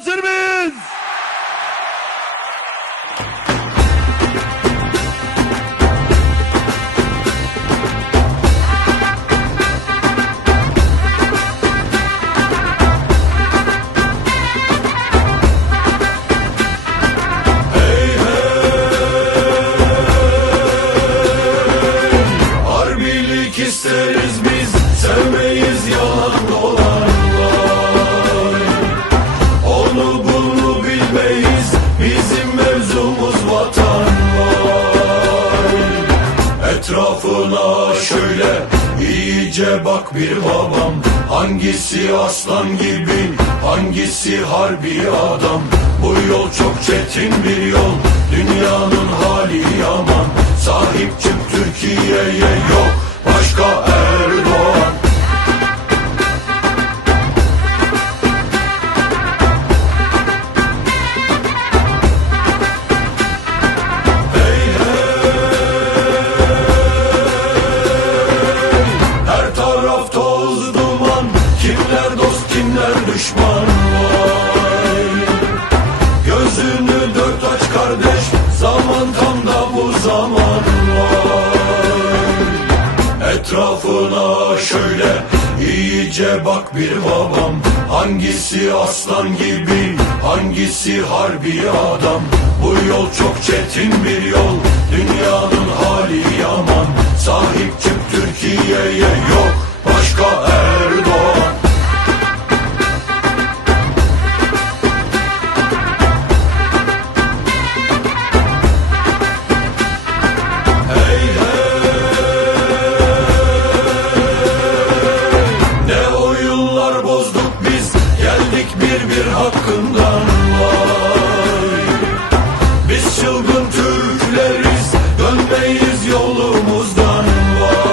Hazır mıyız? Etrafına şöyle iyice bak bir babam. Hangisi aslan gibi Hangisi harbi adam? Bu yol çok çetin bir yol Dünyanın hali yaman. Sahip çık Türkiye'ye yok Her taraf toz duman Kimler dost kimler düşman? Vay! Gözünü dört aç kardeş Zaman tam da bu zaman. Vay! Etrafına şöyle iyice bak bir babam. Hangisi aslan gibi hangisi harbi adam? Bu yol çok çetin bir yol. Dünyanın Dönmeyiz yolumuzdan vay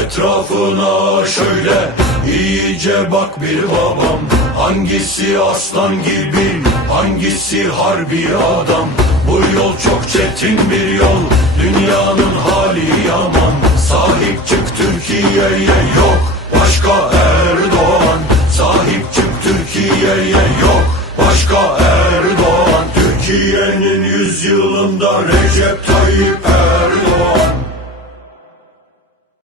Etrafına şöyle iyice bak bir babam. Hangisi aslan gibi hangisi harbi adam? Bu yol çok çetin bir yol Dünyanın hali yaman. Sahip çık Türkiye'ye yok Başka Erdoğan. Sahip çık Türkiye'ye yok Başka Erdoğan Türkiye'nin yüzyılında Recep Tayyip Erdoğan.